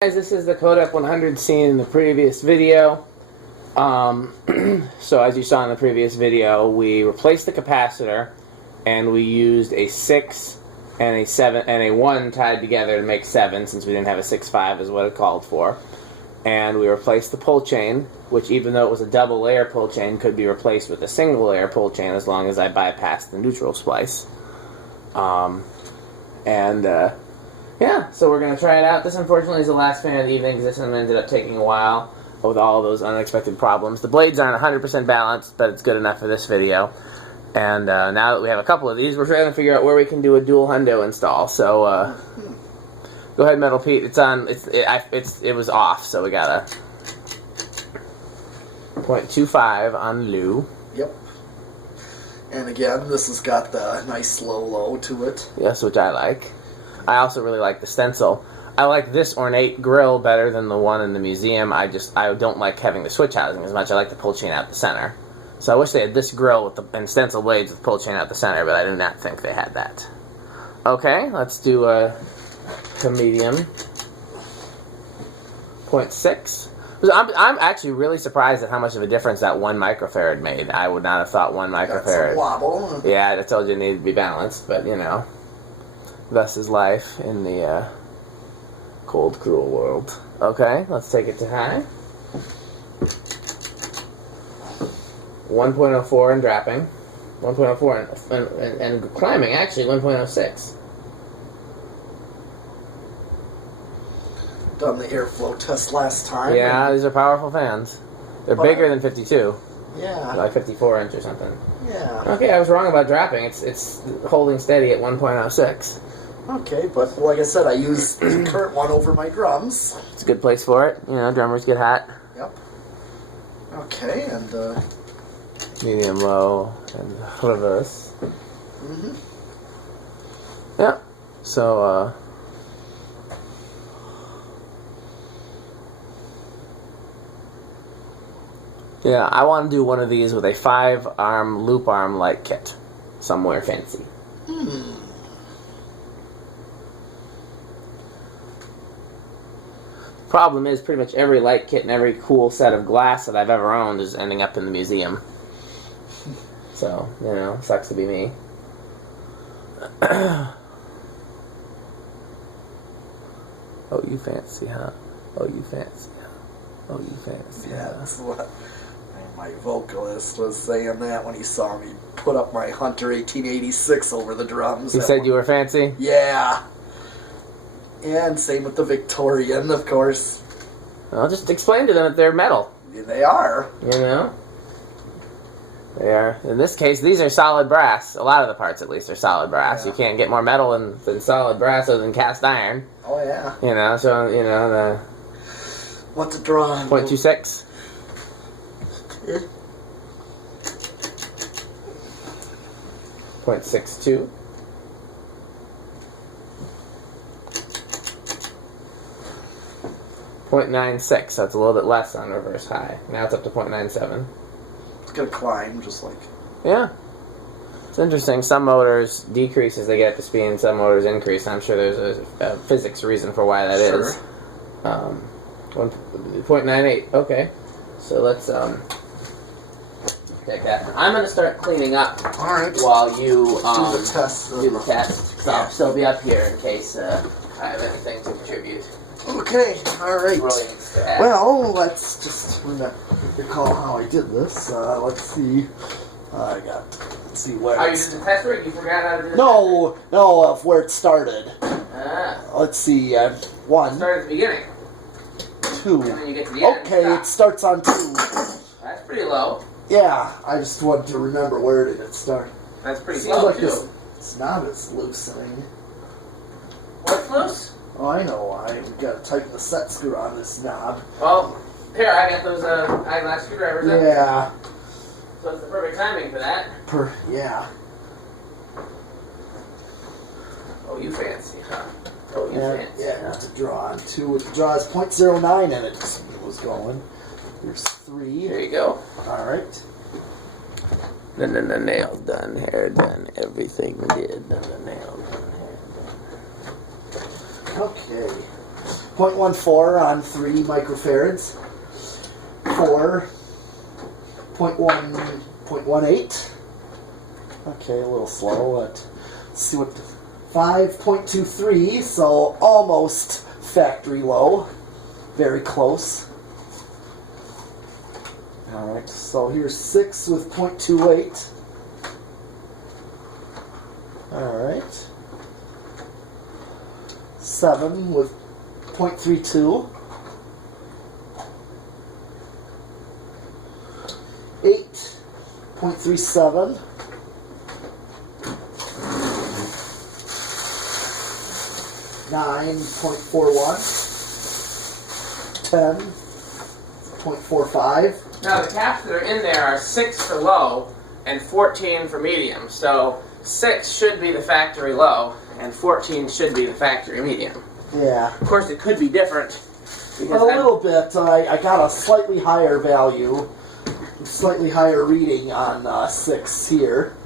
Guys, this is the Codep 100 seen in the previous video. So as you saw in the previous video, we replaced the capacitor and we used a 6 and a 7 and a 1 tied together to make 7, since we didn't have a 6.5 is what it called for. And we replaced the pull chain, which even though it was a double layer pull chain, could be replaced with a single layer pull chain as long as I bypassed the neutral splice. Yeah, so we're going to try it out. This, unfortunately, is the last fan of the evening because this one ended up taking a while with all of those unexpected problems. The blades aren't 100% balanced, but it's good enough for this video. And now that we have a couple of these, we're trying to figure out where we can do a dual hundo install. So, go ahead, Metal Pete. It's on. It was off, so we got a 0.25 on Lou. Yep. And again, this has got the nice low to it. Yes, which I like. I also really like the stencil. I like this ornate grill better than the one in the museum. I don't like having the switch housing as much. I like the pull chain out the center. So I wish they had this grill with and stencil blades with pull chain out the center, but I do not think they had that. Okay, let's do a medium. 0.6. I'm actually really surprised at how much of a difference that 1 microfarad made. I would not have thought 1 microfarad. That's a wobble. Yeah, I told you it needed to be balanced, but you know. Thus is life in the cold, cruel world. Okay, let's take it to high. 1.04 and dropping. 1.04 and climbing, actually, 1.06. Done the airflow test last time. Yeah, these are powerful fans. They're bigger than 52. Yeah. Like 54 inch or something. Yeah. Okay, I was wrong about dropping. It's holding steady at 1.06. Okay, but like I said, I use the current one over my drums. It's a good place for it. You know, drummers get hot. Yep. Okay, and medium low and reverse. Mm-hmm. Yeah. So yeah, I want to do one of these with a 5-arm loop arm light kit somewhere fancy. Problem is, pretty much every light kit and every cool set of glass that I've ever owned is ending up in the museum. So, you know, sucks to be me. Oh, you fancy, huh? Oh, you fancy, huh? Oh, you fancy, yeah, huh? that's what my vocalist was saying that when he saw me put up my Hunter 1886 over the drums. He said you were fancy? Yeah. And same with the Victorian, of course. Well, just explain to them that they're metal. Yeah, they are. You know? They are. In this case, these are solid brass. A lot of the parts, at least, are solid brass. Yeah. You can't get more metal than solid brass other than cast iron. Oh, yeah. You know, so, you know, the... What to draw on? 0.26. Yeah. 0.62. 0.96, so it's a little bit less on reverse high. Now it's up to 0.97. It's gonna climb, just like... Yeah. It's interesting. Some motors decrease as they get up to speed, and some motors increase. I'm sure there's a physics reason for why that is. 0.98. Okay. So let's take that. I'm going to start cleaning up. Alright. While you do the test. Do the test. So I'll still be up here in case I have anything to contribute. Okay, alright. Well, Well, let's just recall how I did this. Let's see. Let's see where are you doing the test rig? You forgot how to do the No, of where it started. Ah. Let's see, 1. Start at the beginning. 2. And then you get to the end. Okay, it starts on 2. That's pretty low. Yeah, I just wanted to remember where did it start. That's pretty Seems low, like too. It's not as loosening. What's loose? Oh, I know why. We gotta tighten the set screw on this knob. Well, here, I got those eyeglass screwdrivers up. Yeah. So it's the perfect timing for that. Yeah. Oh, you fancy, huh? Oh, you fancy. Yeah, I have to draw on 2. It draws 0.09 and it was going. There's 3. There you go. Alright. Then the nails done, hair done, everything did. Then the nails done, hair done. Okay. 0.14 on 3 microfarads. 4.18. Okay, a little slow, but let's see what. 5.23, so almost factory low. Very close. Alright, so here's 6 with 0.28. Alright. 7 with 0.32. 8.37. 9.41. 10.45. Now the caps that are in there are 6 for low and 14 for medium. So 6 should be the factory low and 14 should be the factory medium. Yeah. Of course, it could be different. A little bit. I got a slightly higher value, slightly higher reading on 6 here.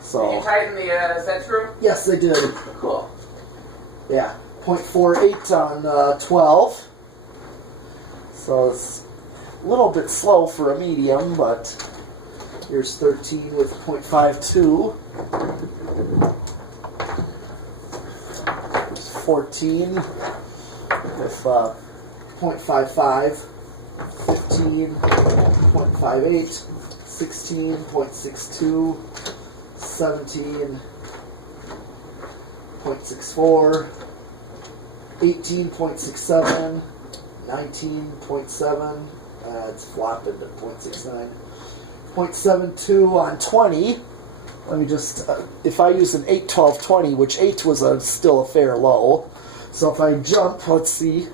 So. Did you tighten the set screw? Yes, I did. Cool. Yeah. 0.48 on 12. So it's a little bit slow for a medium, but here's 13 with 0.52. Here's 14 with 0.55. 15.58. 16.62. 17.64. 18.67. 19.7, it's flopping to 0.69. 0.72 on 20. Let me just, if I use an 8, 12, 20, which 8 was still a fair low. So if I jump, let's see.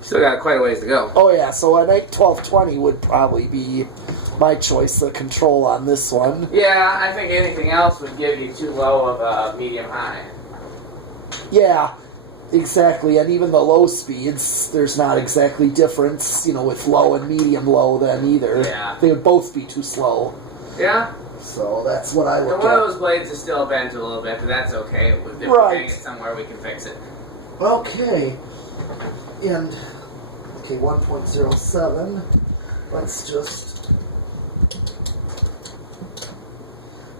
Still got quite a ways to go. Oh yeah, so an 8, 12, 20 would probably be my choice of control on this one. Yeah, I think anything else would give you too low of a medium high. Yeah. Exactly, and even the low speeds, there's not exactly difference, with low and medium low then either. Yeah. They would both be too slow. Yeah. So that's what I look one at. of those blades is still bent a little bit, but that's okay. If we hang it somewhere, we can fix it. Okay. And, 1.07. Let's just...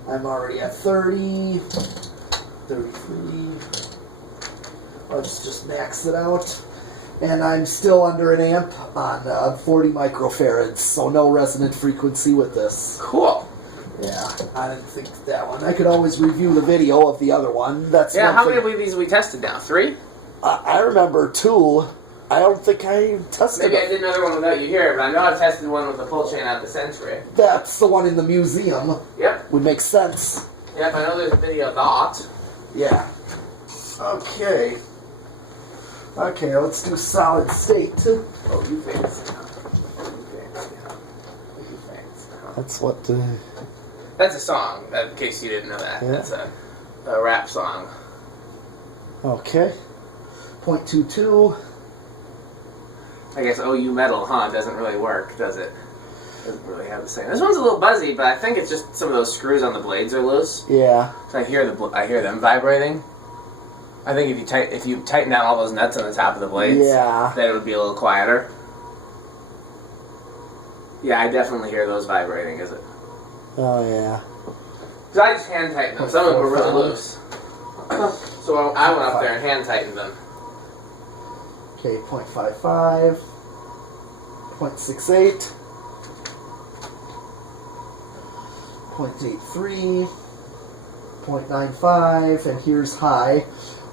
I'm already at 30. 33. Let's just max it out. And I'm still under an amp on 40 microfarads, so no resonant frequency with this. Cool. Yeah, I didn't think that one. I could always review the video of the other one. That's how many of these we tested now? 3? I remember 2. I don't think I tested Maybe I did another one without you here, but I know I've tested one with the pull chain out the Century. That's the one in the museum. Yep. Would make sense. Yep, I know there's a video of that. Yeah. Okay. Okay, let's do solid state. Oh, you fancy. That's what... That's a song, in case you didn't know that. Yeah. That's a rap song. Okay. 0.22. I guess OU metal, doesn't really work, does it? Doesn't really have the same. This one's a little buzzy, but I think it's just some of those screws on the blades are loose. Yeah. So I hear them vibrating. I think if you tighten down all those nuts on the top of the blades, then it would be a little quieter. Yeah, I definitely hear those vibrating, is it? Oh, yeah. Because I just hand tightened them. Some of them were really loose. So I went up there and hand tightened them. Okay, 0.55. 0.68. 0.83. 0.95. And here's high.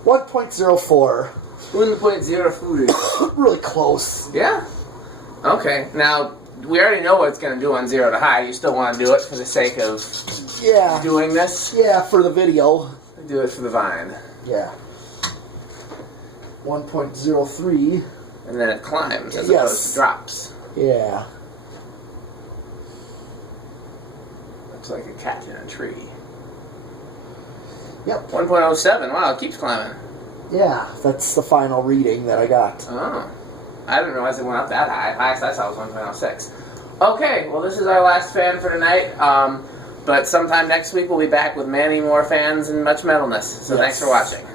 1.04. 1.04. Really close. Yeah? Okay. Now, we already know what it's going to do on 0 to high. You still want to do it for the sake of doing this? Yeah, for the video. Do it for the vine. Yeah. 1.03. And then it climbs as opposed to drops. Yeah. Looks like a cat in a tree. Yep. 1.07. Wow, it keeps climbing. Yeah, that's the final reading that I got. Oh. I didn't realize it went up that high. Last I saw it was 1.06. Okay, well, this is our last fan for tonight. But sometime next week we'll be back with many more fans and much metalness. So thanks for watching.